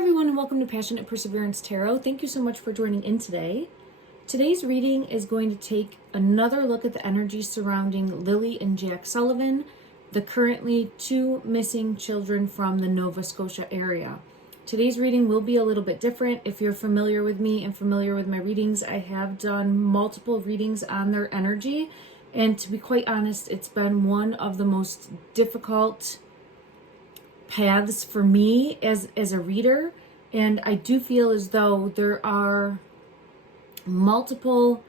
everyone, and welcome to Passionate Perseverance Tarot. Thank you so much for joining in today. Today's reading is going to take another look at the energy surrounding Lilly and Jack Sullivan, the currently two missing children from the Nova Scotia area. Today's reading will be a little bit different. If you're familiar with me and familiar with my readings, I have done multiple readings on their energy, and to be quite honest, it's been one of the most difficult paths for me as a reader, and I do feel as though there are multiple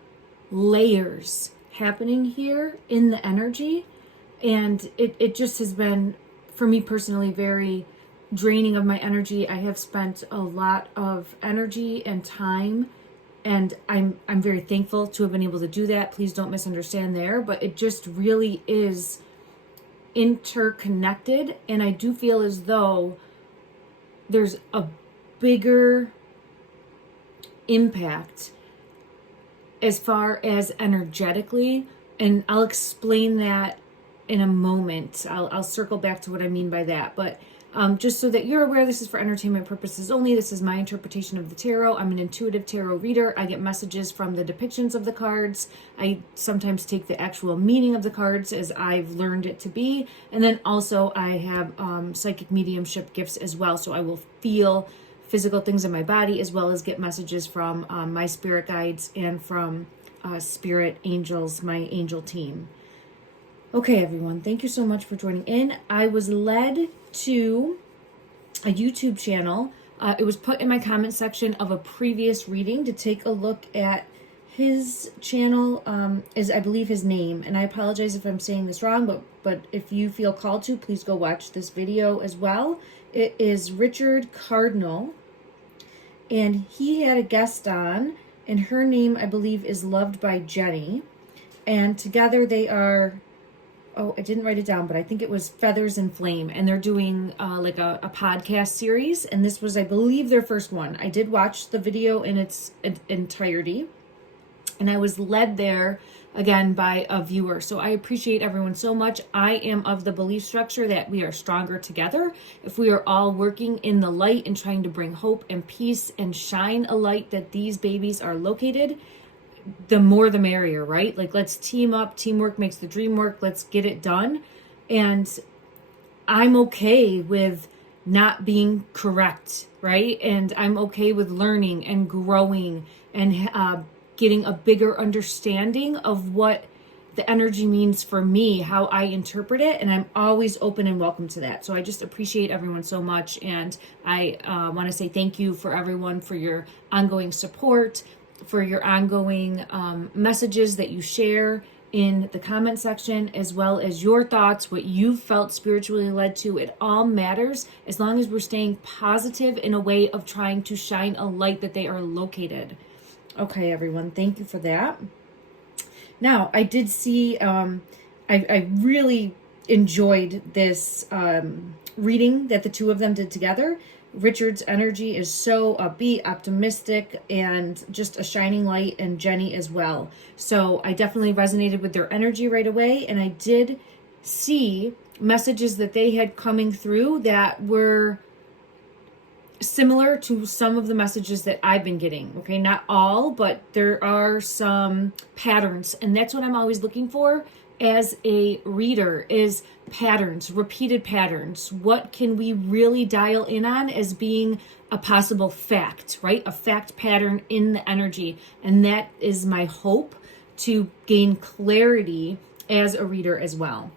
layers happening here in the energy, and it just has been, for me personally, very draining of my energy. I have spent a lot of energy and time, and I'm very thankful to have been able to do that. Please don't misunderstand there, but it just really is interconnected, and I do feel as though there's a bigger impact as far as energetically, and I'll explain that in a moment. I'll circle back to what I mean by that, but just so that you're aware, this is for entertainment purposes only. This is my interpretation of the tarot. I'm an intuitive tarot reader. I get messages from the depictions of the cards. I sometimes take the actual meaning of the cards as I've learned it to be. And then also I have psychic mediumship gifts as well. So I will feel physical things in my body as well as get messages from my spirit guides and from spirit angels, my angel team. Okay, everyone, thank you so much for joining in. I was led to a YouTube channel. It was put in my comment section of a previous reading to take a look at his channel, is I believe his name, and I apologize if I'm saying this wrong, but if you feel called to, please go watch this video as well. It is Richard Cardinal, and he had a guest on, and her name, I believe, is Loved by Jennie, and together they are, oh, I didn't write it down, but I think it was Feathers and Flame, and they're doing like a podcast series, and this was, I believe, their first one. I did watch the video in its entirety, and I was led there again by a viewer, so I appreciate everyone so much. I am of the belief structure that we are stronger together. If we are all working in the light and trying to bring hope and peace and shine a light that these babies are located, the more the merrier, right? Like, let's team up. Teamwork makes the dream work. Let's get it done. And I'm okay with not being correct, right? And I'm okay with learning and growing and getting a bigger understanding of what the energy means for me, how I interpret it, and I'm always open and welcome to that. So I just appreciate everyone so much, and I want to say thank you for everyone for your ongoing support, for your ongoing messages that you share in the comment section, as well as your thoughts, what you felt spiritually led to. It all matters as long as we're staying positive in a way of trying to shine a light that they are located. Okay, everyone, thank you for that. Now, I did see, I really enjoyed this reading that the two of them did together. Richard's energy is so upbeat, optimistic, and just a shining light, and Jennie as well. So I definitely resonated with their energy right away, and I did see messages that they had coming through that were similar to some of the messages that I've been getting. Okay, not all, but there are some patterns, and that's what I'm always looking for as a reader, is patterns, repeated patterns. What can we really dial in on as being a possible fact, right? A fact pattern in the energy. And that is my hope, to gain clarity as a reader as well.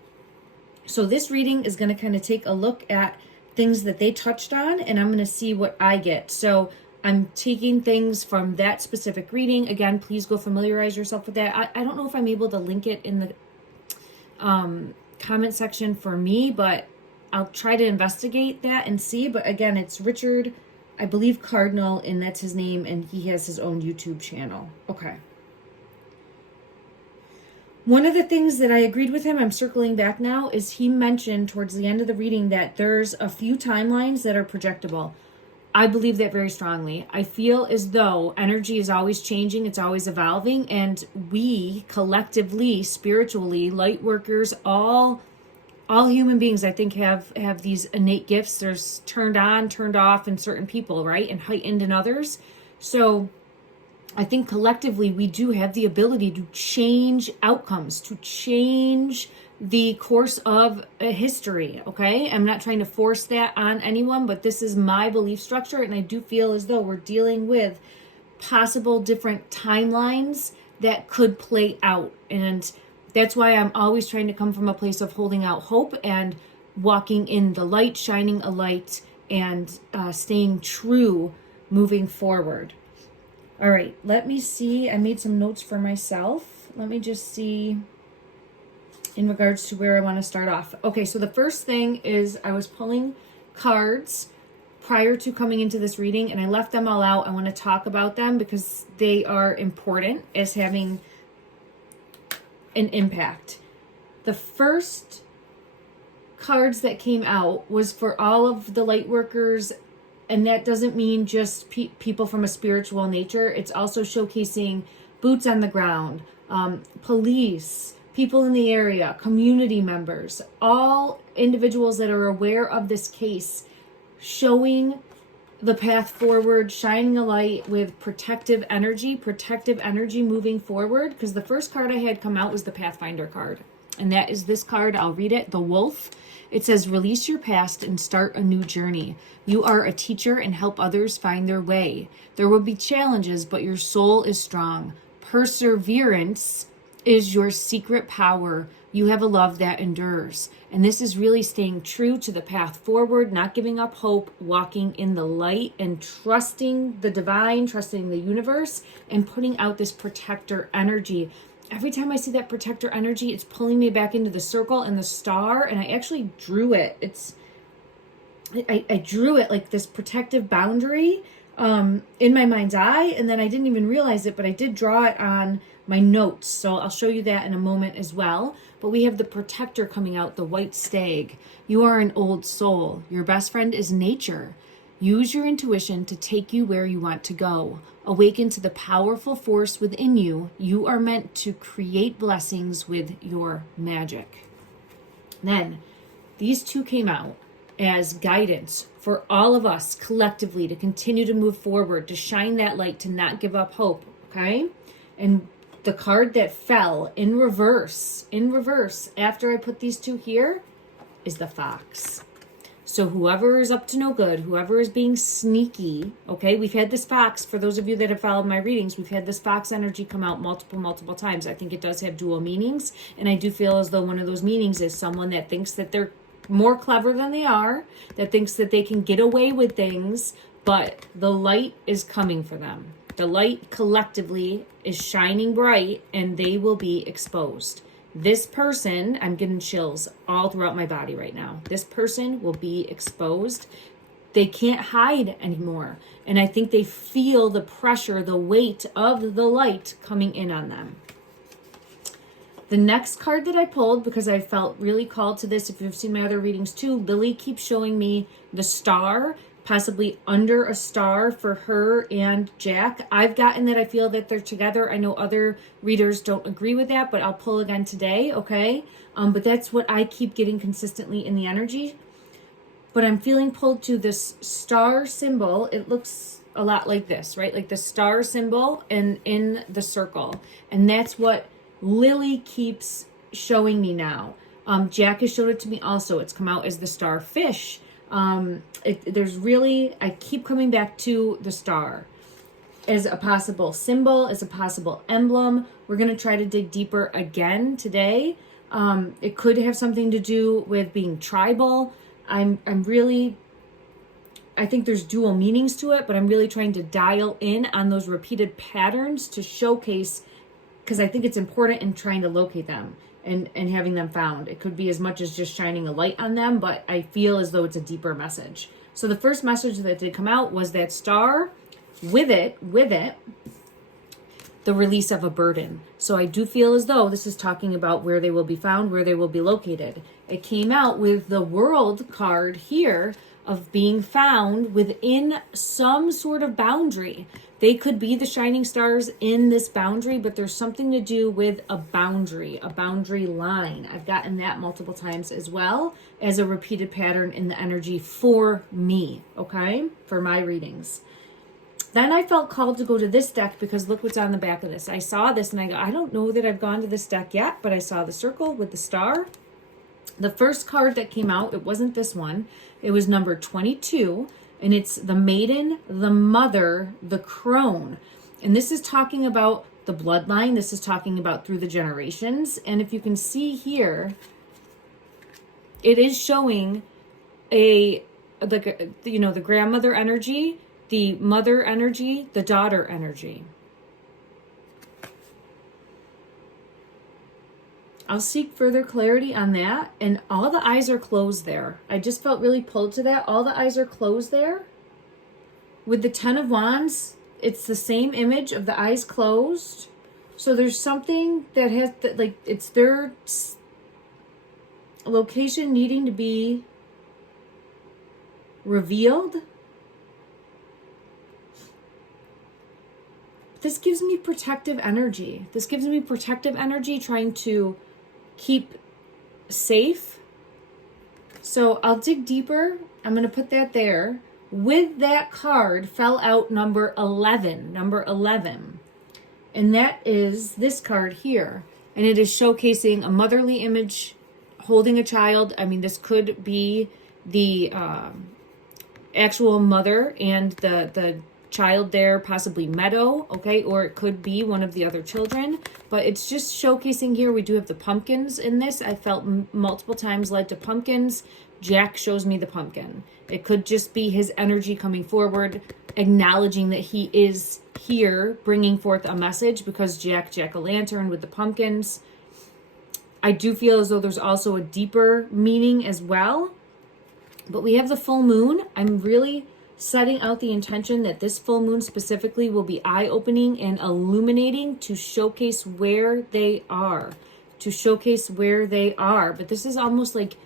So this reading is going to kind of take a look at things that they touched on, and I'm going to see what I get. So I'm taking things from that specific reading. Again, please go familiarize yourself with that. I don't know if I'm able to link it in the comment section for me, but I'll try to investigate that and see. But again, it's Richard, I believe, Cardinal, and that's his name, and he has his own YouTube channel. Okay. One of the things that I agreed with him, I'm circling back now, is he mentioned towards the end of the reading that there's a few timelines that are projectable. I believe that very strongly. I feel as though energy is always changing, it's always evolving, and we collectively, spiritually, light workers, all all human beings, I think, have these innate gifts. There's turned on, turned off in certain people, right? And heightened in others. So I think collectively we do have the ability to change outcomes, to change the course of a history, okay? I'm not trying to force that on anyone, but this is my belief structure, and I do feel as though we're dealing with possible different timelines that could play out. And that's why I'm always trying to come from a place of holding out hope and walking in the light, shining a light, and staying true moving forward. All right, let me see. I made some notes for myself. Let me just see in regards to where I want to start off. Okay, so the first thing is I was pulling cards prior to coming into this reading, and I left them all out. I want to talk about them because they are important as having an impact. The first cards that came out was for all of the light workers, and that doesn't mean just people from a spiritual nature. It's also showcasing boots on the ground, police, people in the area, community members, all individuals that are aware of this case, showing the path forward, shining a light with protective energy moving forward. Because the first card I had come out was the Pathfinder card. And that is this card. I'll read it. The Wolf. It says, release your past and start a new journey. You are a teacher and help others find their way. There will be challenges, but your soul is strong. Perseverance is your secret power. You have a love that endures. And this is really staying true to the path forward, not giving up hope, walking in the light and trusting the divine, trusting the universe, and putting out this protector energy. Every time I see that protector energy, it's pulling me back into the circle and the star, and I actually drew it. I drew it like this protective boundary in my mind's eye, and then I didn't even realize it, but I did draw it on my notes. So I'll show you that in a moment as well. But we have the protector coming out, the white stag. You are an old soul. Your best friend is nature. Use your intuition to take you where you want to go. Awaken to the powerful force within you. You are meant to create blessings with your magic. Then these two came out as guidance for all of us collectively to continue to move forward, to shine that light, to not give up hope, okay? And the card that fell in reverse after I put these two here is the Fox. So whoever is up to no good, whoever is being sneaky, okay, we've had this Fox, for those of you that have followed my readings, we've had this Fox energy come out multiple times. I think it does have dual meanings, and I do feel as though one of those meanings is someone that thinks that they're more clever than they are, that thinks that they can get away with things, but the light is coming for them. The light collectively is shining bright, and they will be exposed. This person, I'm getting chills all throughout my body right now. This person will be exposed. They can't hide anymore. And I think they feel the pressure, the weight of the light coming in on them. The next card that I pulled, because I felt really called to this, if you've seen my other readings too, Lilly keeps showing me the star, possibly under a star for her and Jack. I've gotten that I feel that they're together. I know other readers don't agree with that, but I'll pull again today, okay? But that's what I keep getting consistently in the energy. But I'm feeling pulled to this star symbol. It looks a lot like this, right? Like the star symbol and in the circle. And that's what Lilly keeps showing me now. Jack has showed it to me also. It's come out as the starfish. I keep coming back to the star as a possible symbol, as a possible emblem. We're going to try to dig deeper again today. It could have something to do with being tribal. I think there's dual meanings to it, but I'm really trying to dial in on those repeated patterns to showcase, because I think it's important in trying to locate them and having them found. It could be as much as just shining a light on them, but I feel as though it's a deeper message. So the first message that did come out was that star, with it, the release of a burden. So I do feel as though this is talking about where they will be found, where they will be located. It came out with the World card here, of being found within some sort of boundary. They could be the shining stars in this boundary, but there's something to do with a boundary line. I've gotten that multiple times as well as a repeated pattern in the energy for me, okay? For my readings. Then I felt called to go to this deck because look what's on the back of this. I saw this and I go, I don't know that I've gone to this deck yet, but I saw the circle with the star. The first card that came out, it wasn't this one. It was number 22, and it's the maiden, the mother, the crone. And this is talking about the bloodline. This is talking about through the generations. And if you can see here, it is showing the grandmother energy, the mother energy, the daughter energy. I'll seek further clarity on that. And all the eyes are closed there. I just felt really pulled to that. All the eyes are closed there. With the 10 of Wands, it's the same image of the eyes closed. So there's something that has, like, it's their location needing to be revealed. This gives me protective energy. This gives me protective energy trying to keep safe. So I'll dig deeper. I'm going to put that there. With that card fell out number 11. Number 11. And that is this card here. And it is showcasing a motherly image holding a child. I mean, this could be the actual mother and the child there, possibly Meadow, okay, or it could be one of the other children, but it's just showcasing here. We do have the pumpkins in this. I felt multiple times led to pumpkins. Jack shows me the pumpkin. It could just be his energy coming forward, acknowledging that he is here, bringing forth a message, because Jack-o'-lantern with the pumpkins. I do feel as though there's also a deeper meaning as well, but we have the full moon. I'm really setting out the intention that this full moon specifically will be eye-opening and illuminating to showcase where they are. But this is almost like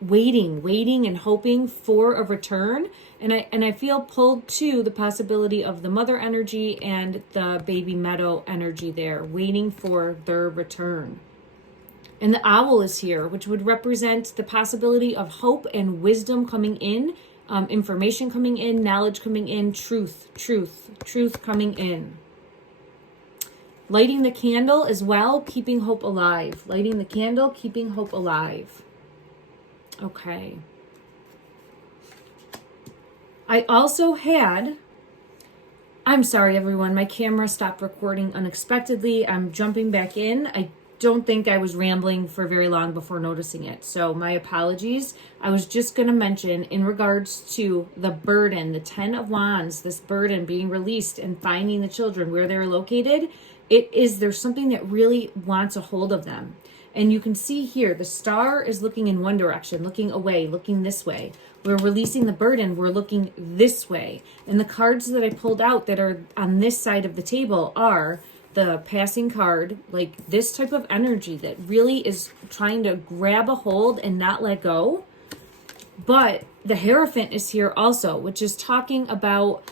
waiting and hoping for a return. And I feel pulled to the possibility of the mother energy and the baby Meadow energy there, waiting for their return. And the owl is here, which would represent the possibility of hope and wisdom coming in. Information coming in, knowledge coming in, truth coming in. Lighting the candle as well, keeping hope alive. Lighting the candle, keeping hope alive. Okay. I also had, I'm sorry everyone, my camera stopped recording unexpectedly. I'm jumping back in. I don't think I was rambling for very long before noticing it, so my apologies. I was just going to mention in regards to the burden, the 10 of Wands, this burden being released and finding the children where they're located, there's something that really wants a hold of them. And you can see here, the star is looking in one direction, looking away, looking this way. We're releasing the burden, we're looking this way. And the cards that I pulled out that are on this side of the table are the passing card, like this type of energy that really is trying to grab a hold and not let go. But the Hierophant is here also, which is talking about,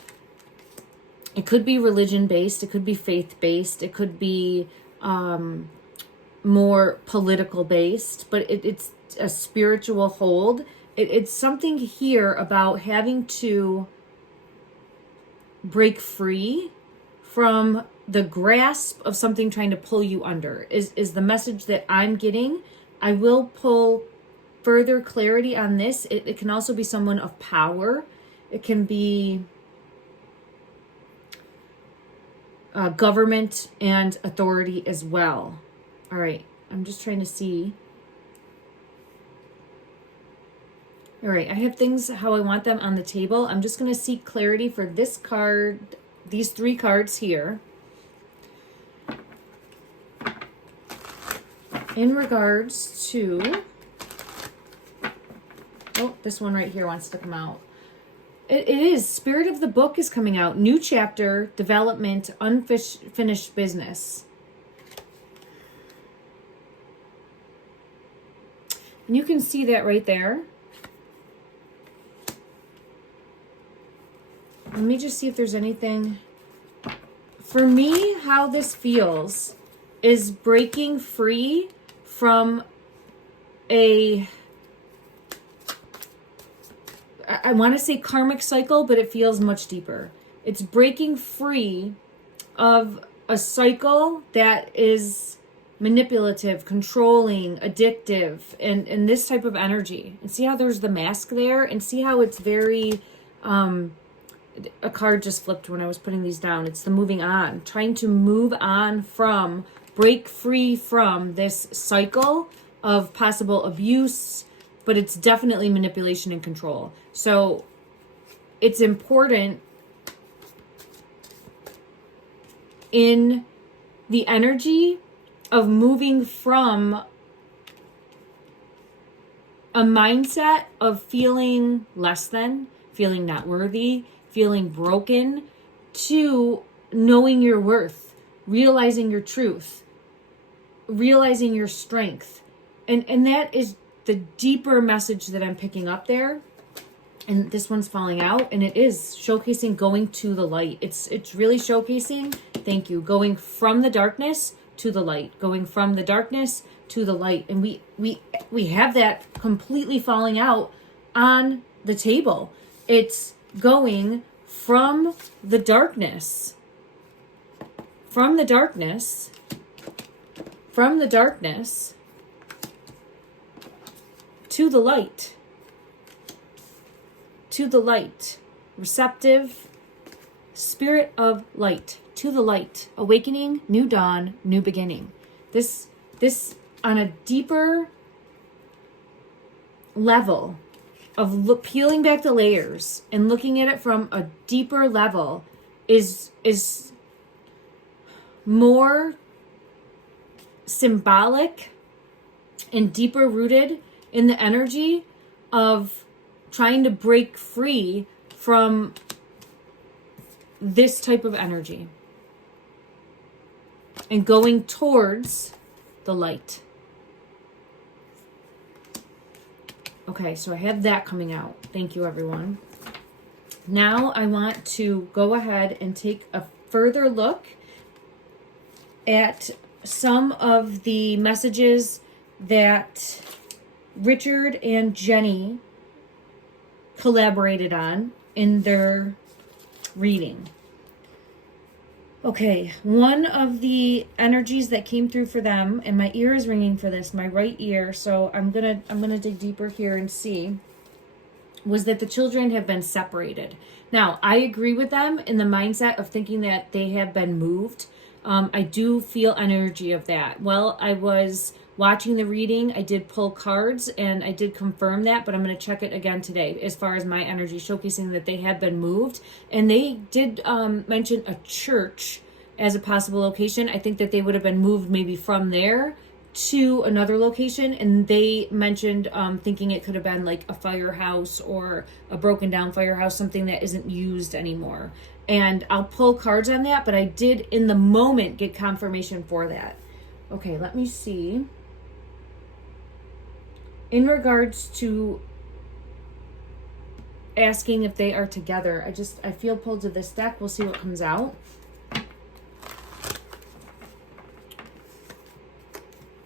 it could be religion based, it could be faith based, it could be more political based, but it's a spiritual hold. It's something here about having to break free from the grasp of something trying to pull you under is the message that I'm getting. I will pull further clarity on this. It can also be someone of power. It can be government and authority as well. All right, I'm just trying to see. All right, I have things how I want them on the table. I'm just going to seek clarity for this card, these three cards here. In regards to, oh, this one right here wants to come out. It is, Spirit of the Book is coming out. New chapter, development, unfinished business. And you can see that right there. Let me just see if there's anything. For me, how this feels is breaking free from I want to say karmic cycle, but it feels much deeper. It's breaking free of a cycle that is manipulative, controlling, addictive, and this type of energy. And see how there's the mask there? And see how it's very, a card just flipped when I was putting these down. It's the moving on, trying to move on from, break free from this cycle of possible abuse, but it's definitely manipulation and control. So it's important in the energy of moving from a mindset of feeling less than, feeling not worthy, feeling broken, to knowing your worth, realizing your truth, realizing your strength. And that is the deeper message that I'm picking up there. And this one's falling out, and it is showcasing going to the light. It's really showcasing, thank you, going from the darkness to the light, going from the darkness to the light. And we have that completely falling out on the table. It's going from the darkness, from the darkness, from the darkness to the light. To the light, receptive, spirit of light, to the light, awakening, new dawn, new beginning. This on a deeper level of peeling back the layers and looking at it from a deeper level is more symbolic and deeper rooted in the energy of trying to break free from this type of energy and going towards the light. Okay, so I have that coming out. Thank you, everyone. Now I want to go ahead and take a further look at some of the messages that Richard and Jennie collaborated on in their reading. Okay, one of the energies that came through for them, and my ear is ringing for this, my right ear, so I'm gonna dig deeper here and see, was that the children have been separated. Now, I agree with them in the mindset of thinking that they have been moved. I do feel energy of that. Well, I was watching the reading, I did pull cards and I did confirm that, but I'm going to check it again today as far as my energy, showcasing that they have been moved. And they did mention a church as a possible location. I think that they would have been moved maybe from there to another location. And they mentioned thinking it could have been like a firehouse or a broken down firehouse, something that isn't used anymore. And I'll pull cards on that, but I did in the moment get confirmation for that. Okay, let me see. In regards to asking if they are together, I feel pulled to this deck. We'll see what comes out.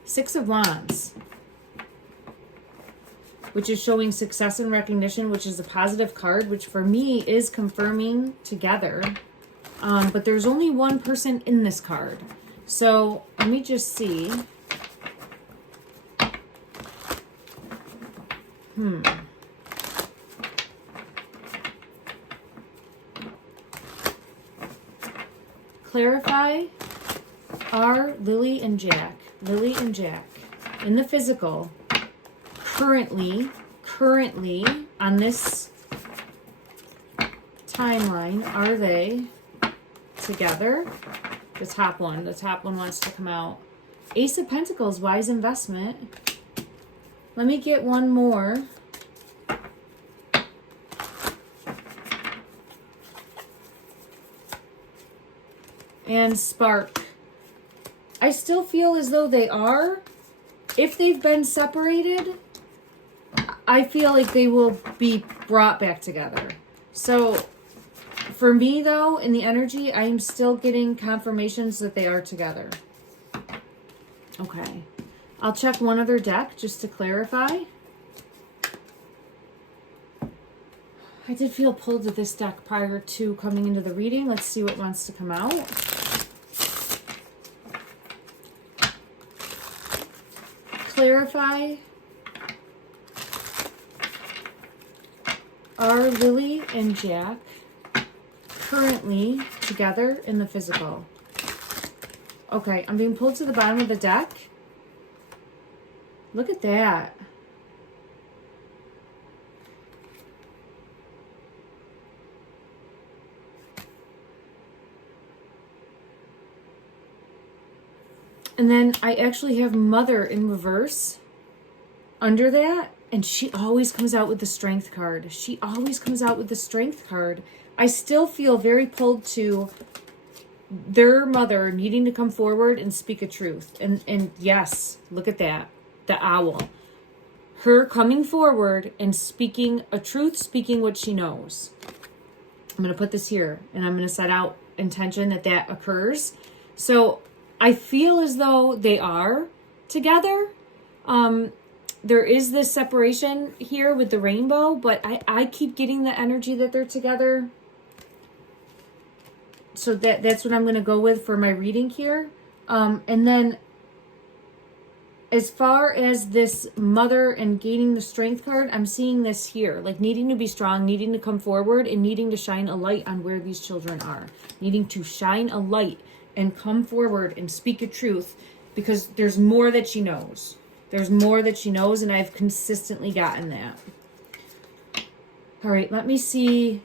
Six of Wands, which is showing success and recognition, which is a positive card, which for me is confirming together. But there's only one person in this card. So let me just see. Clarify, are Lily and Jack in the physical currently on this timeline, are they together? The top one wants to come out. Ace of Pentacles, wise investment. Let me get one more. And Spark. I still feel as though they are. If they've been separated, I feel like they will be brought back together. So For me, though, in the energy, I am still getting confirmations that they are together. Okay. I'll check one other deck just to clarify. I did feel pulled to this deck prior to coming into the reading. Let's see what wants to come out. Clarify. Are Lily and Jack currently together in the physical? Okay, I'm being pulled to the bottom of the deck. Look at that. And then I actually have Mother in reverse under that. And she always comes out with the Strength card. She always comes out with the Strength card. I still feel very pulled to their mother needing to come forward and speak a truth. And yes, look at that. The owl. Her coming forward and speaking a truth, speaking what she knows. I'm going to put this here. And I'm going to set out intention that that occurs. So I feel as though they are together. There is this separation here with the rainbow, but I keep getting the energy that they're together. So that's what I'm going to go with for my reading here. And then as far as this mother and gaining the Strength card, I'm seeing this here. Like needing to be strong, needing to come forward, and needing to shine a light on where these children are. Needing to shine a light and come forward and speak a truth because there's more that she knows. There's more that she knows, and I've consistently gotten that. All right, let me see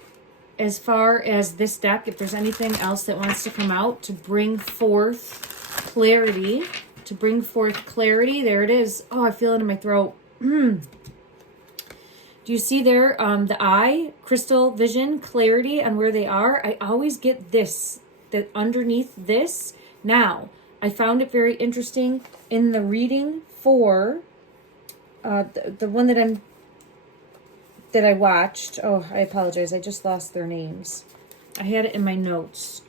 as far as this deck, if there's anything else that wants to come out to bring forth clarity. To bring forth clarity. There it is. Oh, I feel it in my throat. Do you see there the eye, crystal vision, clarity on where they are? I always get this, that underneath this. Now, I found it very interesting in the reading for the one that I watched. Oh, I apologize. I just lost their names. I had it in my notes.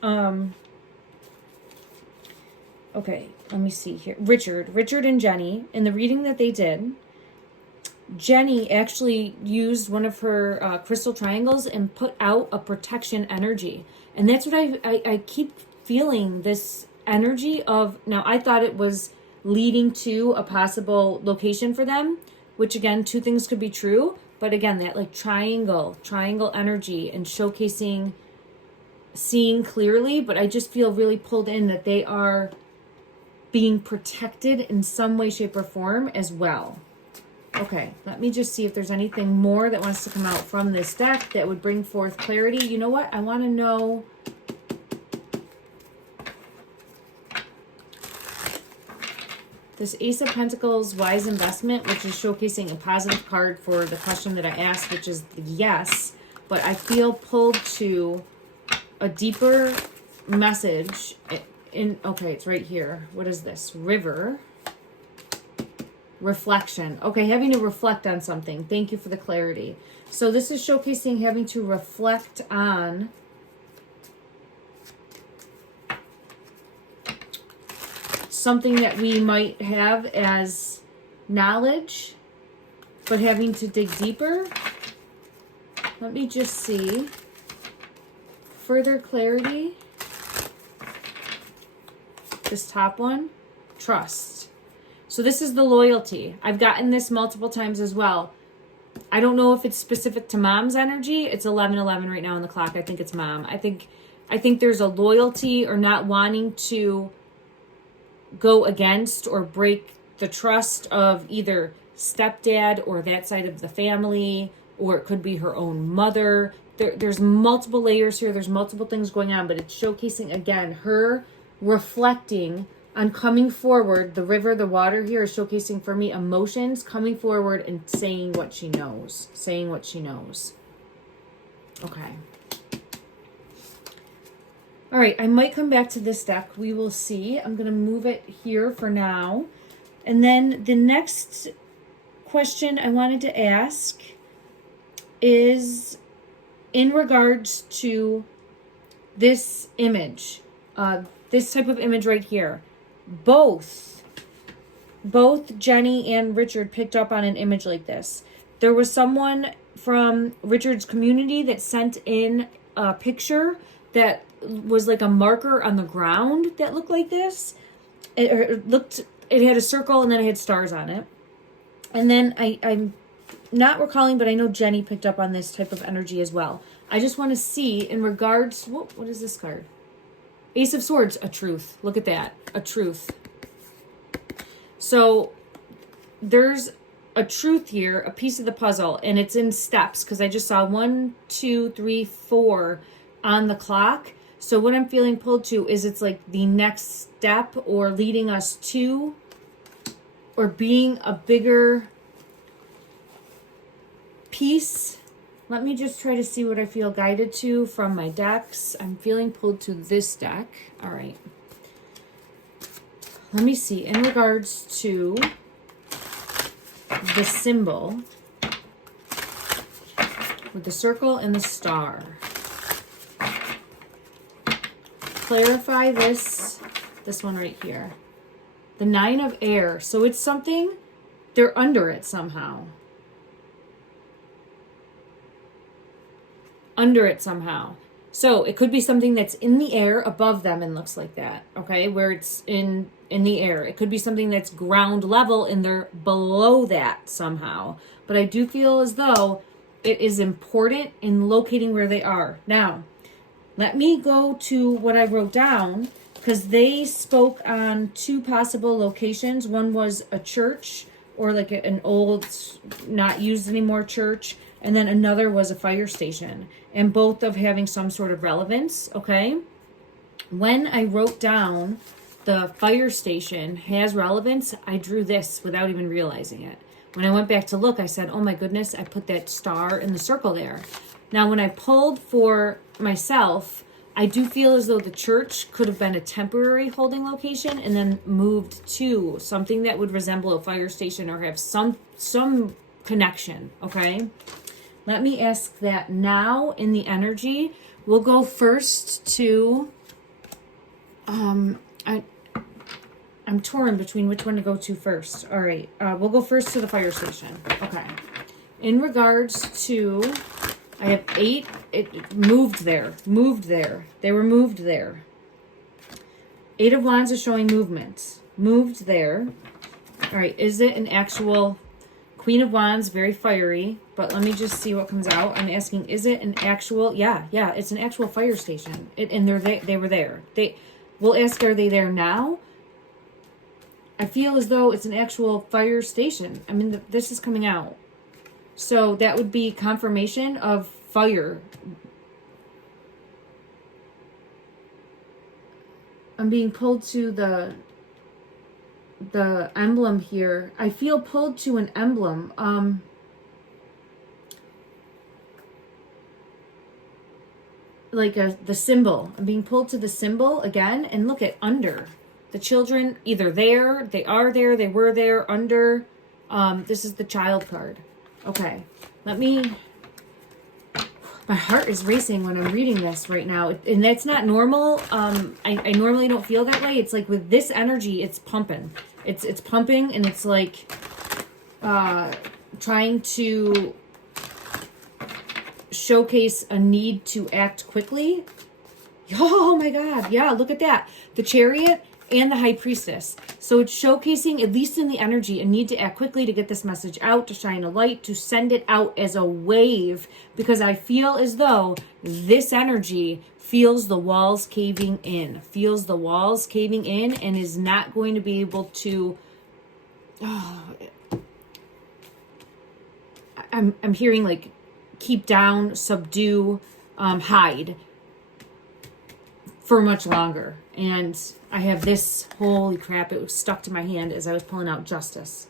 Okay, let me see here. Richard and Jennie, in the reading that they did, Jennie actually used one of her crystal triangles and put out a protection energy. And that's what I keep feeling, this energy of, now I thought it was leading to a possible location for them, which again, two things could be true. But again, that like triangle energy and showcasing, seeing clearly, but I just feel really pulled in that they are being protected in some way, shape, or form as well. Okay, let me just see if there's anything more that wants to come out from this deck that would bring forth clarity. You know what? I want to know this Ace of Pentacles Wise Investment, which is showcasing a positive card for the question that I asked, which is the yes, but I feel pulled to a deeper message in, okay, it's right here. What is this? River. Reflection. Okay, having to reflect on something. Thank you for the clarity. So this is showcasing having to reflect on something that we might have as knowledge, but having to dig deeper. Let me just see. Further clarity. This top one, trust. So this is the loyalty. I've gotten this multiple times as well. I don't know if it's specific to mom's energy. It's 11:11 right now on the clock. I think it's mom. I think there's a loyalty or not wanting to go against or break the trust of either stepdad or that side of the family, or it could be her own mother. There's multiple layers here. There's multiple things going on, but it's showcasing, again, her reflecting on coming forward. The river, the water here is showcasing for me emotions, coming forward and saying what she knows. Saying what she knows. Okay. All right, I might come back to this deck. We will see. I'm going to move it here for now. And then the next question I wanted to ask is in regards to this image, this type of image right here. Both Jennie and Richard picked up on an image like this. There was someone from Richard's community that sent in a picture that was like a marker on the ground that looked like this. It had a circle and then it had stars on it. And then I'm not recalling, but I know Jennie picked up on this type of energy as well. I just want to see in regards, what is this card? Ace of Swords, a truth. Look at that, a truth. So there's a truth here, a piece of the puzzle, and it's in steps because I just saw 1, 2, 3, 4 on the clock. So what I'm feeling pulled to is it's like the next step or leading us to or being a bigger piece. Let me just try to see what I feel guided to from my decks. I'm feeling pulled to this deck. All right. Let me see. In regards to the symbol with the circle and the star. Clarify this one right here. The 9 of air. So it's something, they're under it somehow. Under it somehow. So it could be something that's in the air above them and looks like that. Okay, where it's in the air. It could be something that's ground level and they're below that somehow. But I do feel as though it is important in locating where they are. Now, let me go to what I wrote down because they spoke on 2 possible locations. One was a church or like an old, not used anymore church. And then another was a fire station. And both of having some sort of relevance, okay? When I wrote down the fire station has relevance, I drew this without even realizing it. When I went back to look, I said, oh my goodness, I put that star in the circle there. Now, when I pulled for myself, I do feel as though the church could have been a temporary holding location and then moved to something that would resemble a fire station or have some connection, okay? Let me ask that now in the energy. We'll go first to, I'm torn between which one to go to first. All right, we'll go first to the fire station. Okay. In regards to, I have 8, it moved there. They were moved there. 8 of Wands is showing movement. Moved there. All right, is it an actual Queen of Wands, very fiery, but let me just see what comes out. I'm asking, is it an actual, yeah, it's an actual fire station. And they were there. We'll ask, are they there now? I feel as though it's an actual fire station. I mean, this is coming out. So that would be confirmation of fire. I'm being pulled to the emblem here. I feel pulled to an emblem. Like the symbol. I'm being pulled to the symbol again. And look at under. The children, either there, they are there, they were there, under. This is the child card. Okay. Let me... My heart is racing when I'm reading this right now. And that's not normal. I normally don't feel that way. It's like with this energy, it's pumping. It's pumping and it's like trying to showcase a need to act quickly. Oh my God. Yeah, look at that. The Chariot and the High Priestess. So it's showcasing, at least in the energy, a need to act quickly to get this message out, to shine a light, to send it out as a wave, because I feel as though this energy feels the walls caving in, and is not going to be able to... I'm hearing like keep down, subdue, hide for much longer. And I have this, holy crap, it was stuck to my hand as I was pulling out justice.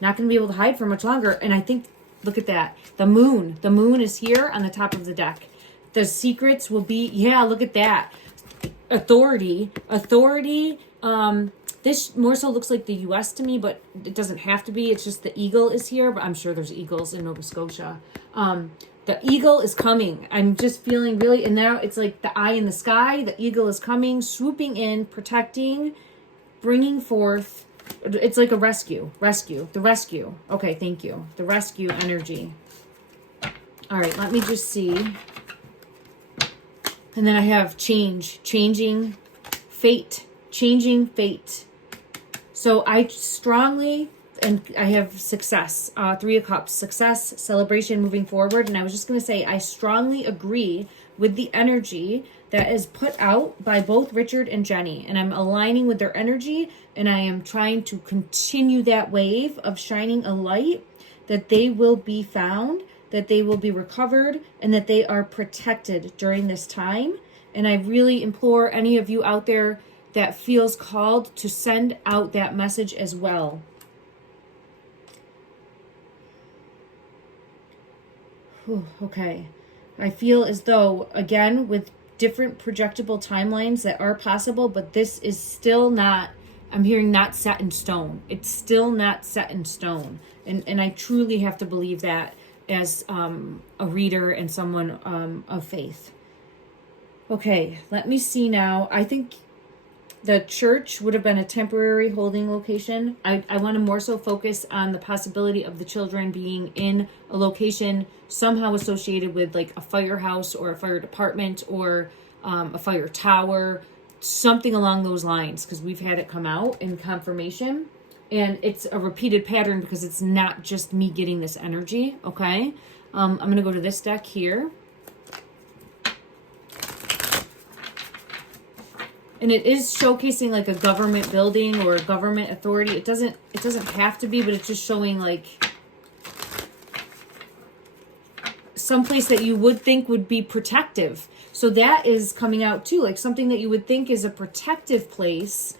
Not going to be able to hide for much longer. And I think, look at that. The moon is here on the top of the deck. The secrets will be, yeah, look at that. Authority. This more so looks like the U.S. to me, but it doesn't have to be. It's just the eagle is here, but I'm sure there's eagles in Nova Scotia. The eagle is coming. I'm just feeling really, and now it's like the eye in the sky. The eagle is coming, swooping in, protecting, bringing forth. It's like a rescue. The rescue. Okay, thank you. The rescue energy. All right, let me just see. And then I have changing fate. So I strongly, and I have success, 3 of Cups, success, celebration, moving forward. And I was just going to say, I strongly agree with the energy that is put out by both Richard and Jennie. And I'm aligning with their energy, and I am trying to continue that wave of shining a light that they will be found, that they will be recovered, and that they are protected during this time. And I really implore any of you out there that feels called to send out that message as well. Whew, okay. I feel as though, again, with different projectable timelines that are possible, but this is still not, I'm hearing not set in stone. It's still not set in stone. And I truly have to believe that as a reader and someone of faith. Okay, let me see now. I think the church would have been a temporary holding location. I want to more so focus on the possibility of the children being in a location somehow associated with like a firehouse or a fire department or a fire tower, something along those lines, because we've had it come out in confirmation. And it's a repeated pattern because it's not just me getting this energy, okay? I'm going to go to this deck here. And it is showcasing like a government building or a government authority. It doesn't have to be, but it's just showing like someplace that you would think would be protective. So that is coming out too, like something that you would think is a protective place,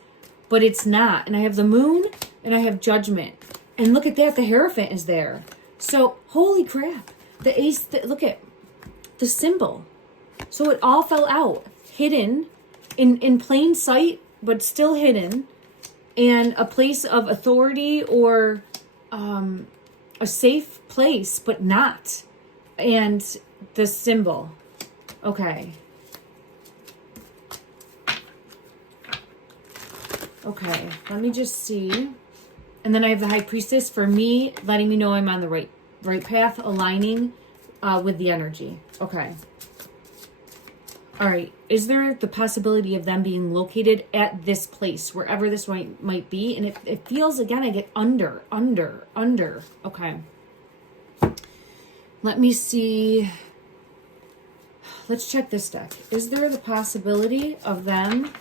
but it's not. And I have the moon and I have judgment. And look at that, the Hierophant is there. So holy crap, the ace, look at the symbol. So it all fell out, hidden, in plain sight, but still hidden, and a place of authority or a safe place, but not. And the symbol. Okay. Okay, let me just see. And then I have the High Priestess for me, letting me know I'm on the right path, aligning with the energy. Okay. All right, is there the possibility of them being located at this place, wherever this might be? And it feels, again, I get under. Okay. Let me see. Let's check this deck. Is there the possibility of them,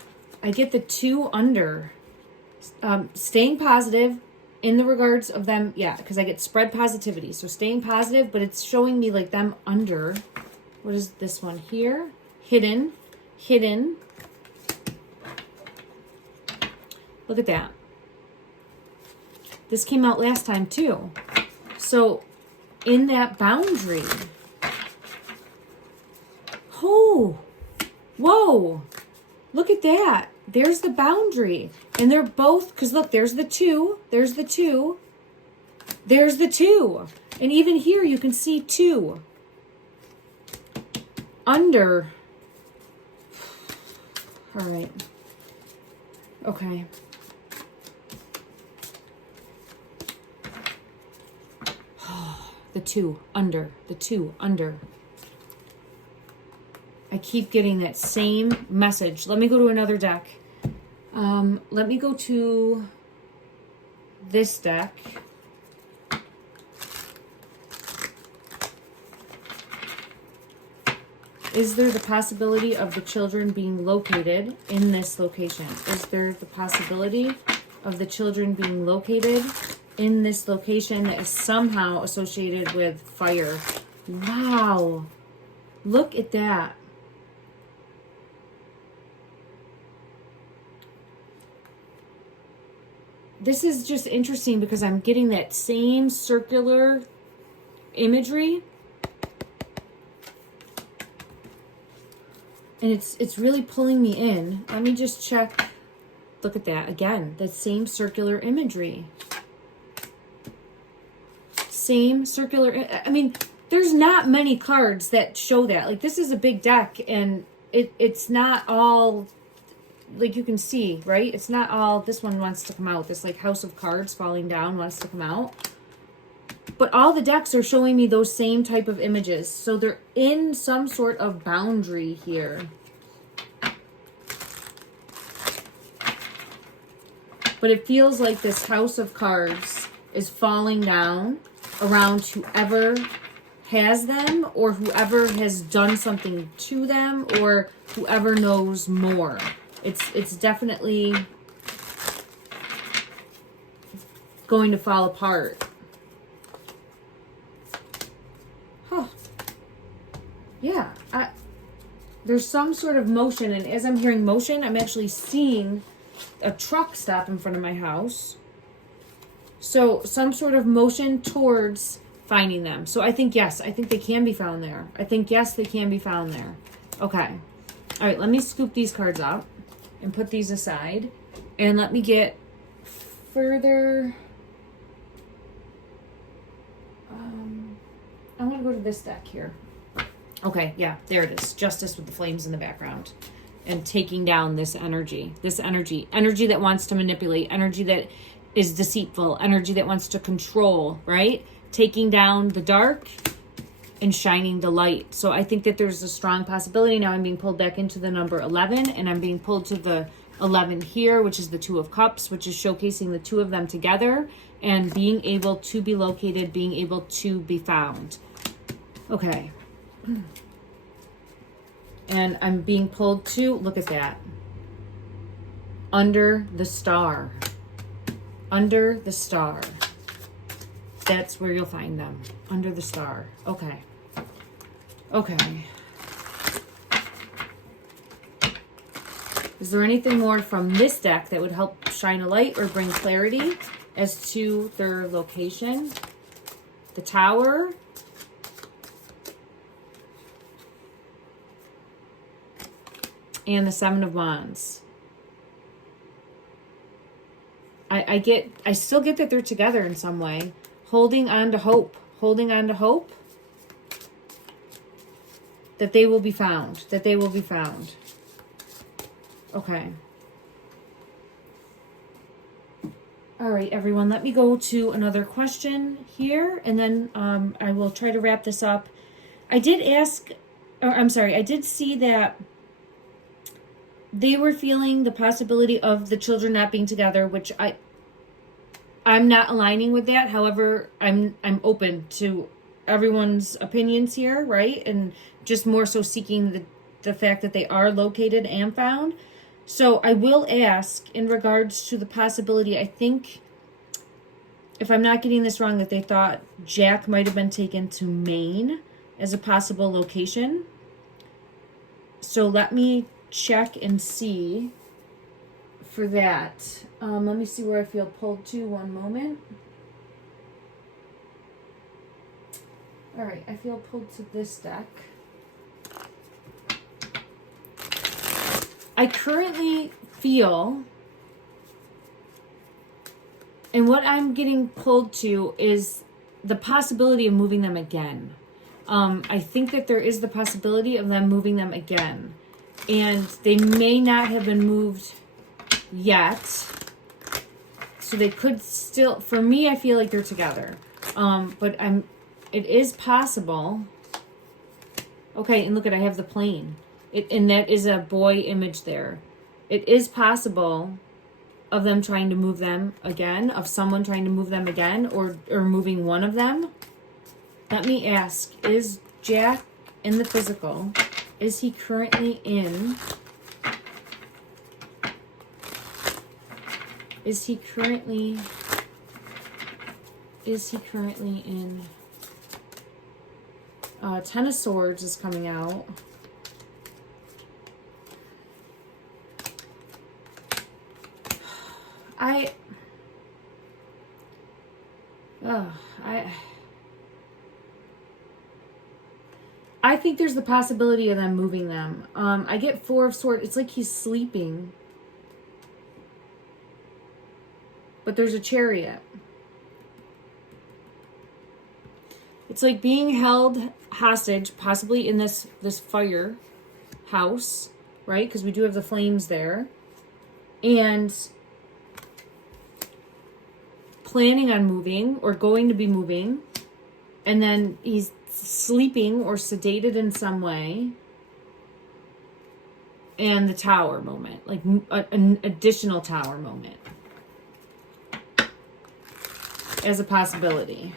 I get the 2 under, staying positive in the regards of them, yeah, because I get spread positivity. So staying positive, but it's showing me like them under. What is this one here? Hidden. Look at that. This came out last time too. So in that boundary. Oh, whoa. Look at that. There's the boundary. And they're both, because look, there's the 2. There's the 2. There's the 2. And even here you can see 2. Under. All right. Okay. The 2 under. The 2 under. I keep getting that same message. Let me go to another deck. Let me go to this deck. Is there the possibility of the children being located in this location? Is there the possibility of the children being located in this location that is somehow associated with fire? Wow. Look at that. This is just interesting because I'm getting that same circular imagery. And it's really pulling me in. Let me just check. Look at that. Again, that same circular imagery. Same circular. I mean, there's not many cards that show that. Like, this is a big deck, and it's not all, like, you can see, right? It's not all, this one wants to come out. This, like, House of Cards falling down wants to come out. But all the decks are showing me those same type of images. So they're in some sort of boundary here. But it feels like this House of Cards is falling down around whoever has them, or whoever has done something to them, or whoever knows more. It's definitely going to fall apart. Huh. Yeah. There's some sort of motion, and as I'm hearing motion, I'm actually seeing a truck stop in front of my house. So some sort of motion towards finding them. So I think, yes, I think they can be found there. I think, yes, they can be found there. Okay. All right, let me scoop these cards up and put these aside. And let me get further. I want to go to this deck here. Okay, yeah, there it is. Justice with the flames in the background. And taking down this energy. Energy that wants to manipulate, energy that is deceitful, energy that wants to control, right? Taking down the dark and shining the light. So I think that there's a strong possibility. Now I'm being pulled back into the number 11, and I'm being pulled to the 11 here, which is the Two of Cups, which is showcasing the two of them together and being able to be located, being able to be found. Okay. And I'm being pulled to, look at that, under the star. Under the star. That's where you'll find them. Under the star. Okay. Okay. Is there anything more from this deck that would help shine a light or bring clarity as to their location? The Tower. And the Seven of Wands. I still get that they're together in some way. Holding on to hope. Holding on to hope. That they will be found. That they will be found. Okay. All right, everyone. Let me go to another question here. And then I will try to wrap this up. I did see that they were feeling the possibility of the children not being together, which I'm not aligning with that. However, I'm open to everyone's opinions here, right? And just more so seeking the fact that they are located and found. So I will ask in regards to the possibility, I think, if I'm not getting this wrong, that they thought Jack might have been taken to Maine as a possible location. So let me check and see for that. Let me see where I feel pulled to. One moment. All right, I feel pulled to this deck. I currently feel, and what I'm getting pulled to is the possibility of moving them again. I think that there is the possibility of them moving them again. And they may not have been moved yet. So they could still, for me, I feel like they're together. But it is possible. Okay, and look at, I have the plane. And that is a boy image there. It is possible of them trying to move them again, of someone trying to move them again, or moving one of them. Let me ask, is Jack in the physical? Is he currently in? Is he currently in? Ten of Swords is coming out. I think there's the possibility of them moving them. I get Four of Swords. It's like he's sleeping. But there's a Chariot. It's like being held hostage, possibly in this fire house, right? Because we do have the flames there. And planning on moving or going to be moving. And then he's sleeping or sedated in some way. And the tower moment, like an additional tower moment as a possibility.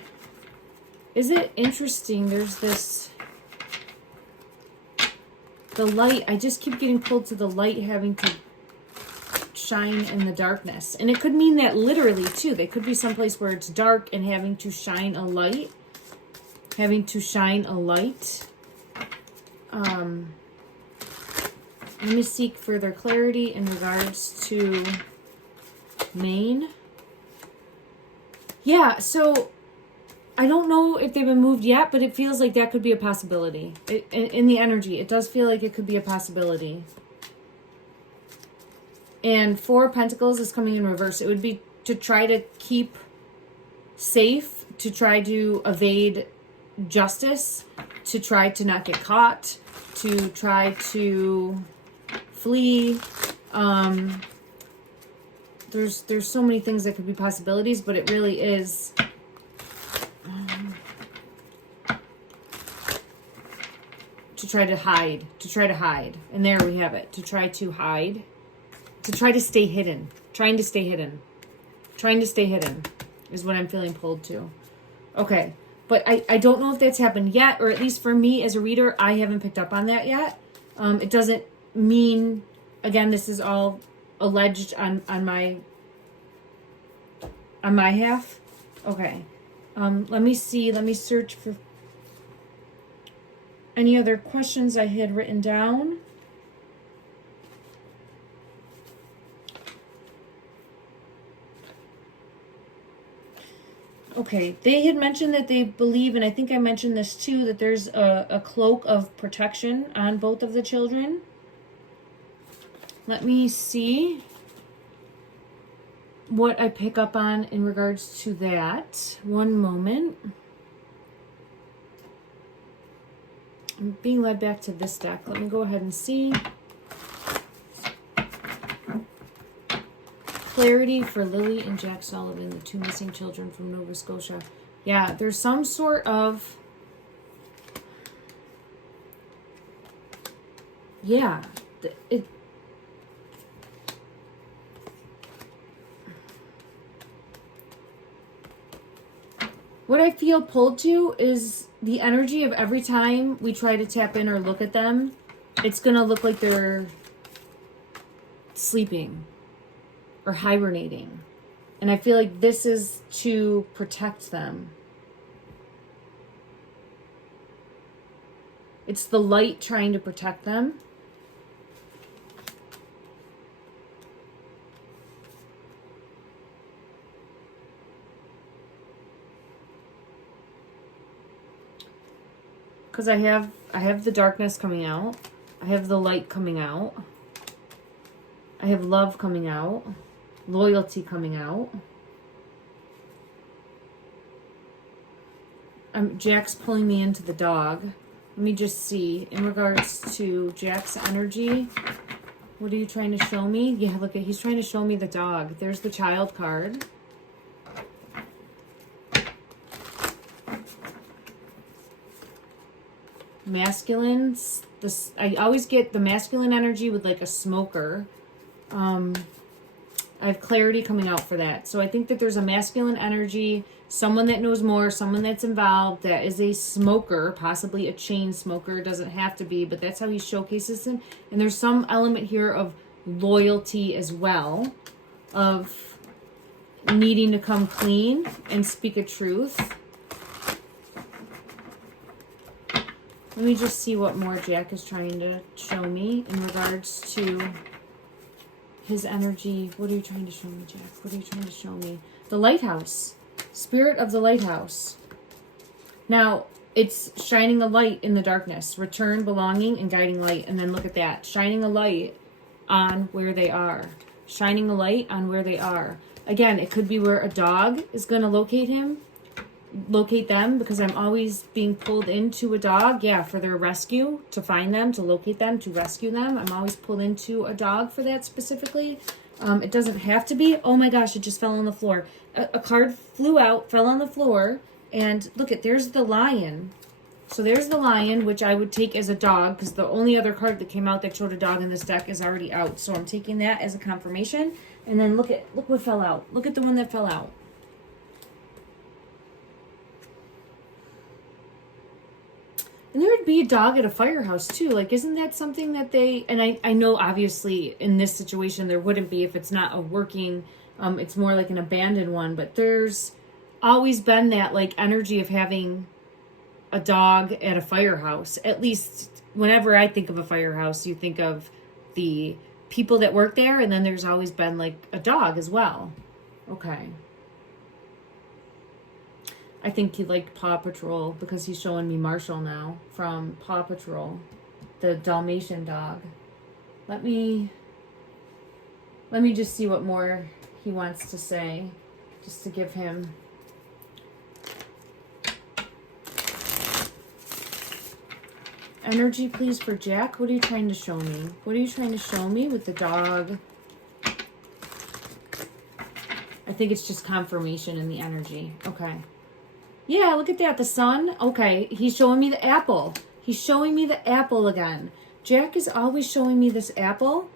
Is it interesting? There's this, the light, I just keep getting pulled to the light having to shine in the darkness. And it could mean that literally too. They could be someplace where it's dark and having to shine a light. Having to shine a light. Let me seek further clarity in regards to Maine. Yeah, so I don't know if they've been moved yet, but it feels like that could be a possibility. In the energy, it does feel like it could be a possibility. And 4 of Pentacles is coming in reverse. It would be to try to keep safe, to try to evade justice, to try to not get caught, to try to flee. There's so many things that could be possibilities, but it really is to try to hide, and there we have it, to try to hide, to try to stay hidden, trying to stay hidden is what I'm feeling pulled to. Okay, but I don't know if that's happened yet, or at least for me as a reader, I haven't picked up on that yet. It doesn't mean, again, this is all alleged on my half. Okay. Let me search for any other questions I had written down. Okay, they had mentioned that they believe, and I think I mentioned this too, that there's a cloak of protection on both of the children. Let me see what I pick up on in regards to that. One moment. I'm being led back to this deck. Let me go ahead and see. Clarity for Lilly and Jack Sullivan, the 2 missing children from Nova Scotia. Yeah, there's some sort of... Yeah. What I feel pulled to is the energy of every time we try to tap in or look at them, it's going to look like they're sleeping or hibernating. And I feel like this is to protect them. It's the light trying to protect them. Because I have the darkness coming out. I have the light coming out. I have love coming out. Loyalty coming out. Jack's pulling me into the dog. Let me just see. In regards to Jack's energy, what are you trying to show me? Yeah, look, he's trying to show me the dog. There's the child card. Masculine. I always get the masculine energy with like a smoker. I have clarity coming out for that. So I think that there's a masculine energy, someone that knows more, someone that's involved, that is a smoker, possibly a chain smoker. It doesn't have to be, but that's how he showcases him. And there's some element here of loyalty as well, of needing to come clean and speak a truth. Let me just see what more Jack is trying to show me in regards to his energy. What are you trying to show me, Jack? What are you trying to show me? The lighthouse. Spirit of the lighthouse. Now, it's shining a light in the darkness. Return, belonging, and guiding light. And then look at that. Shining a light on where they are. Shining a light on where they are. Again, it could be where a dog is going to locate him. locate them because I'm always being pulled into a dog. Yeah, for their rescue, to find them, to locate them, to rescue them. I'm always pulled into a dog for that specifically. It doesn't have to be. Oh my gosh, it just fell on the floor. A card flew out, fell on the floor, and look at, there's the lion. So there's the lion, which I would take as a dog because the only other card that came out that showed a dog in this deck is already out. So I'm taking that as a confirmation. And then look what fell out. Look at the one that fell out. And there would be a dog at a firehouse too. Like, isn't that something that they, and I know obviously in this situation there wouldn't be if it's not a working, it's more like an abandoned one, but there's always been that like energy of having a dog at a firehouse. At least whenever I think of a firehouse, you think of the people that work there, and then there's always been like a dog as well. Okay. I think he liked Paw Patrol because he's showing me Marshall now from Paw Patrol, the Dalmatian dog. Let me just see what more he wants to say, just to give him. Energy, please, for Jack. What are you trying to show me? What are you trying to show me with the dog? I think it's just confirmation in the energy. Okay. Yeah, look at that. The sun. Okay, he's showing me the apple. He's showing me the apple again. Jack is always showing me this apple.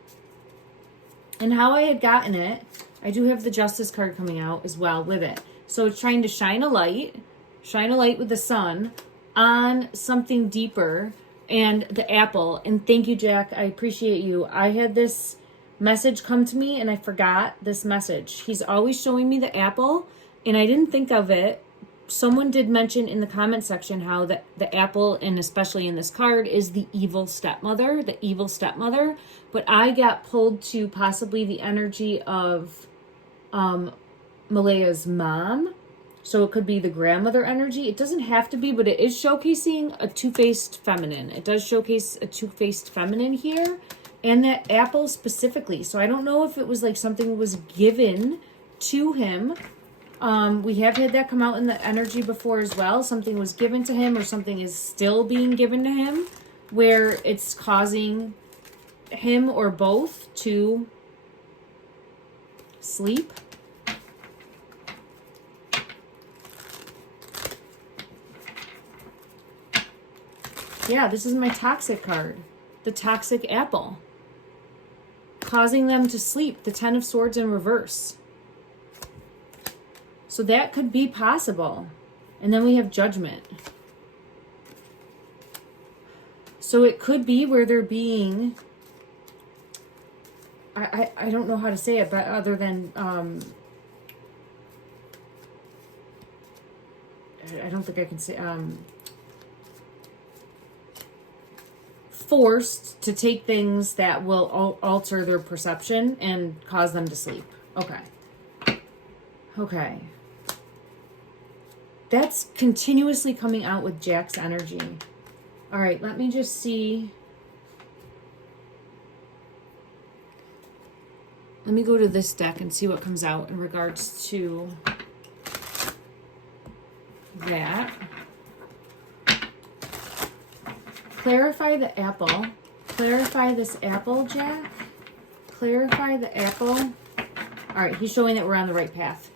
And how I had gotten it, I do have the Justice card coming out as well with it. So it's trying to shine a light with the sun on something deeper and the apple. And thank you, Jack. I appreciate you. I had this message come to me and I forgot this message. He's always showing me the apple and I didn't think of it. Someone did mention in the comment section how the apple, and especially in this card, is the evil stepmother, But I got pulled to possibly the energy of Malaya's mom. So it could be the grandmother energy. It doesn't have to be, but it is showcasing a two-faced feminine. It does showcase a two-faced feminine here. And that apple specifically. So I don't know if it was like something was given to him. We have had that come out in the energy before as well. Something was given to him or something is still being given to him where it's causing him or both to sleep. Yeah, this is my toxic card. The toxic apple. Causing them to sleep. The Ten of Swords in reverse. So that could be possible. And then we have Judgment. So it could be where they're being, I don't know how to say it, but other than, I don't think I can say, forced to take things that will alter their perception and cause them to sleep. Okay. Okay. That's continuously coming out with Jack's energy. All right, let me just see. Let me go to this deck and see what comes out in regards to that. Clarify the apple. Clarify this apple, Jack. Clarify the apple. All right, he's showing that we're on the right path.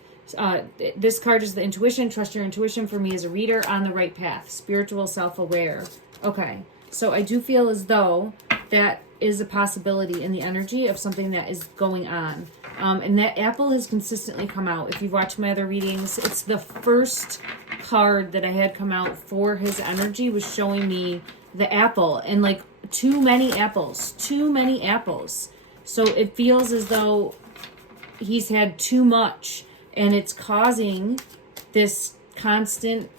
This card is the intuition. Trust your intuition for me as a reader. On the right path. Spiritual, self-aware. Okay, so I do feel as though that is a possibility in the energy of something that is going on. And that apple has consistently come out. If you've watched my other readings, it's the first card that I had come out for his energy was showing me the apple. And like too many apples. So it feels as though he's had too much. And it's causing this constant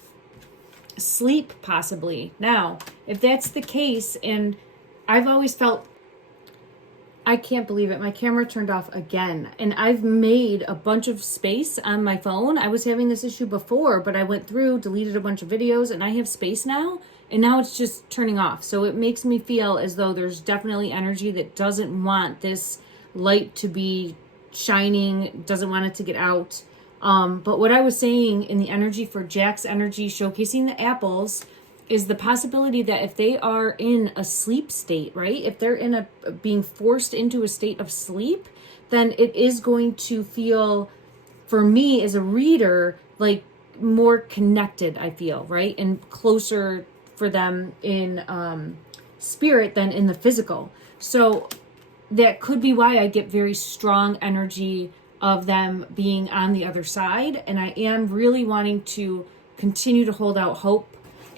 sleep, possibly. Now, if that's the case, and I've always felt, I can't believe it, my camera turned off again. And I've made a bunch of space on my phone. I was having this issue before, but I went through, deleted a bunch of videos, and I have space now. And now it's just turning off. So it makes me feel as though there's definitely energy that doesn't want this light to be shining, doesn't want it to get out. But what I was saying in the energy for Jack's energy showcasing the apples is the possibility that if they are in a sleep state, right? If they're in a being forced into a state of sleep, then it is going to feel, for me as a reader, like more connected, I feel, right? And closer for them in spirit than in the physical. So that could be why I get very strong energy of them being on the other side. And I am really wanting to continue to hold out hope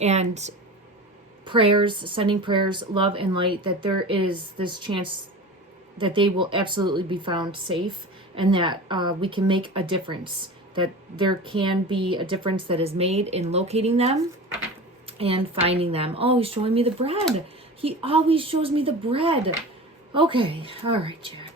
and prayers, sending prayers, love and light, that there is this chance that they will absolutely be found safe, and that we can make a difference, that there can be a difference that is made in locating them and finding them. Oh, he's showing me the bread. He always shows me the bread. Okay, all right, Jack.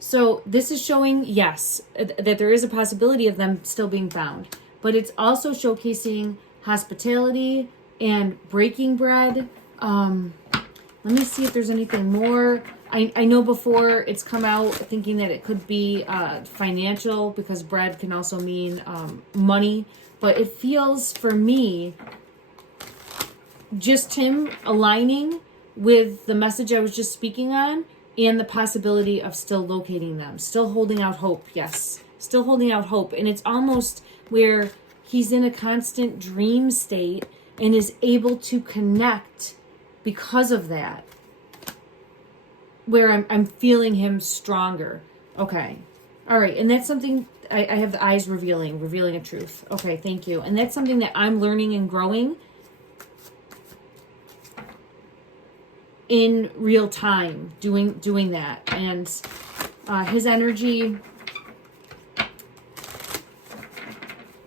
So this is showing, yes, that there is a possibility of them still being found, but it's also showcasing hospitality and breaking bread. Let me see if there's anything more. I know before it's come out thinking that it could be financial, because bread can also mean money, but it feels for me just him aligning with the message I was just speaking on, and the possibility of still locating them, still holding out hope. Yes, still holding out hope. And it's almost where he's in a constant dream state and is able to connect because of that, where I'm feeling him stronger. Okay. All right. And that's something, I have the eyes revealing a truth. Okay. Thank you. And that's something that I'm learning and growing in real time, doing that. And his energy,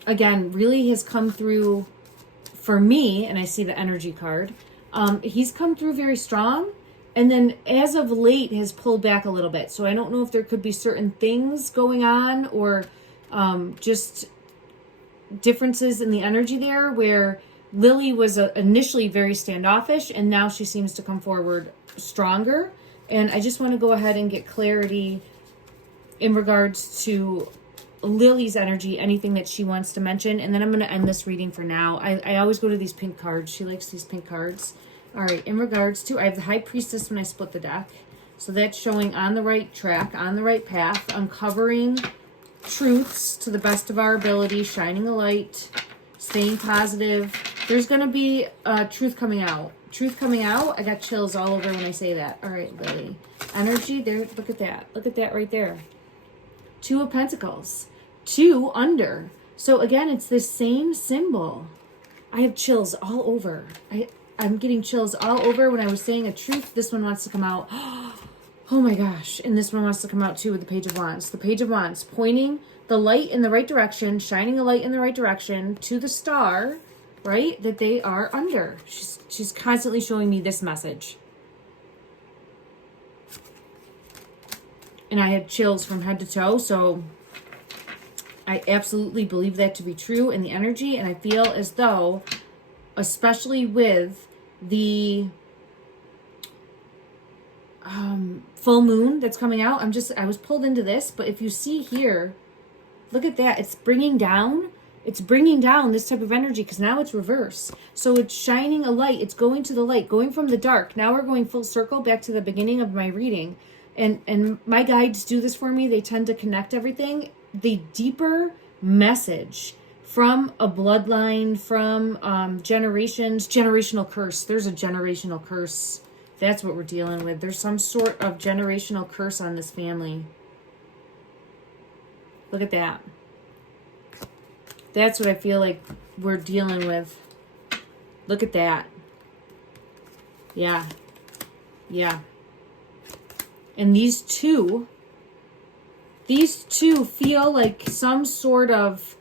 again, really has come through for me, and I see the energy card. He's come through very strong, and then as of late has pulled back a little bit. So I don't know if there could be certain things going on, or just differences in the energy there, where Lilly was initially very standoffish, and now she seems to come forward stronger. And I just want to go ahead and get clarity in regards to Lily's energy, anything that she wants to mention, and then I'm going to end this reading for now. I always go to these pink cards. She likes these pink cards. All right, in regards to, I have the High Priestess when I split the deck. So that's showing on the right track, on the right path, uncovering truths to the best of our ability, shining a light, staying positive. There's going to be truth coming out. Truth coming out. I got chills all over when I say that. All right, Lily. Energy, there, look at that. Look at that right there. 2 of Pentacles. 2 under. So again, it's this same symbol. I have chills all over. I'm getting chills all over when I was saying a truth. This one wants to come out. Oh my gosh. And this one wants to come out too with the Page of Wands. The Page of Wands pointing the light in the right direction, shining a light in the right direction to the star, right? That they are under. She's constantly showing me this message. And I had chills from head to toe. So I absolutely believe that to be true in the energy. And I feel as though, especially with the full moon that's coming out, I was pulled into this. But if you see here, look at that. It's bringing down this type of energy, because now it's reverse. So it's shining a light. It's going to the light, going from the dark. Now we're going full circle back to the beginning of my reading. And my guides do this for me. They tend to connect everything. The deeper message from a bloodline, from generations, generational curse. There's a generational curse. That's what we're dealing with. There's some sort of generational curse on this family. Look at that. That's what I feel like we're dealing with. Look at that. Yeah. Yeah. And these two feel like some sort of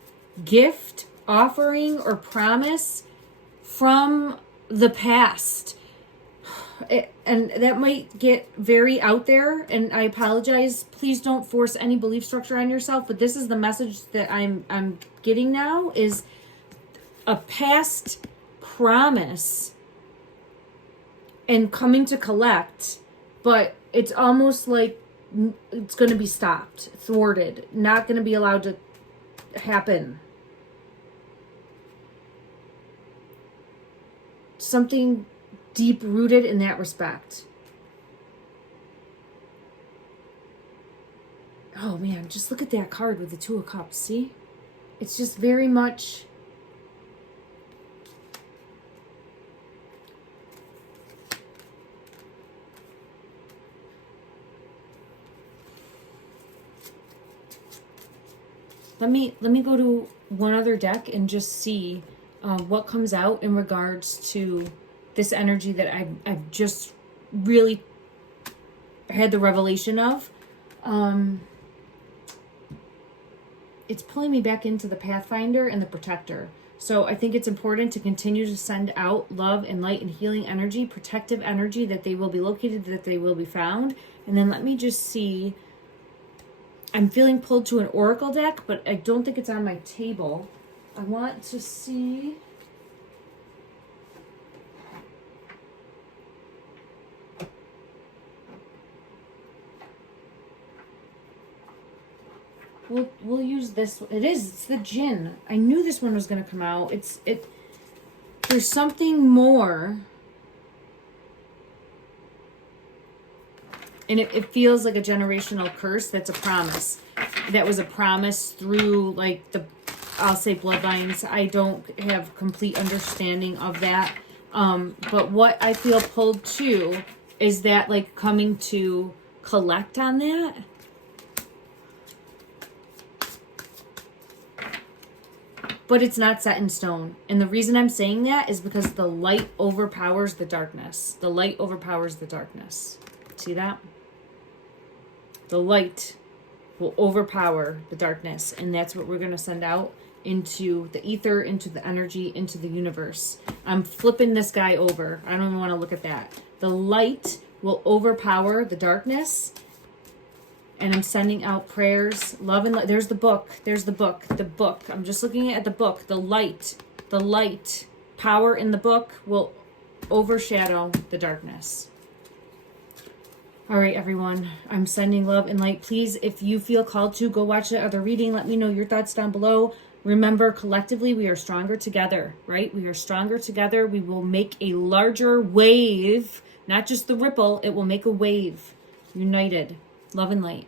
gift, offering, or promise from the past. And that might get very out there, and I apologize. Please don't force any belief structure on yourself, but this is the message that I'm getting now, is a past promise and coming to collect, but it's almost like it's going to be stopped, thwarted, not going to be allowed to happen. Something deep rooted in that respect. Oh man, just look at that card with the Two of Cups, see? It's just very much... Let me go to one other deck and just see what comes out in regards to this energy that I've just really had the revelation of. It's pulling me back into the Pathfinder and the Protector. So I think it's important to continue to send out love and light and healing energy, protective energy, that they will be located, that they will be found. And then let me just see. I'm feeling pulled to an Oracle deck, but I don't think it's on my table. I want to see... We'll use this. It's the Jinn. I knew this one was going to come out. There's something more. And it feels like a generational curse that's a promise. That was a promise through, like, I'll say bloodlines. I don't have complete understanding of that. But what I feel pulled to is that, like, coming to collect on that. But it's not set in stone. And the reason I'm saying that is because the light overpowers the darkness. The light overpowers the darkness. See that? The light will overpower the darkness. And that's what we're going to send out into the ether, into the energy, into the universe. I'm flipping this guy over. I don't even want to look at that. The light will overpower the darkness. And I'm sending out prayers, love and light. There's the book. There's the book. The book. I'm just looking at the book. The light. Power in the book will overshadow the darkness. All right, everyone. I'm sending love and light. Please, if you feel called to, go watch the other reading. Let me know your thoughts down below. Remember, collectively, we are stronger together, right? We are stronger together. We will make a larger wave, not just the ripple. It will make a wave. United. Love and light.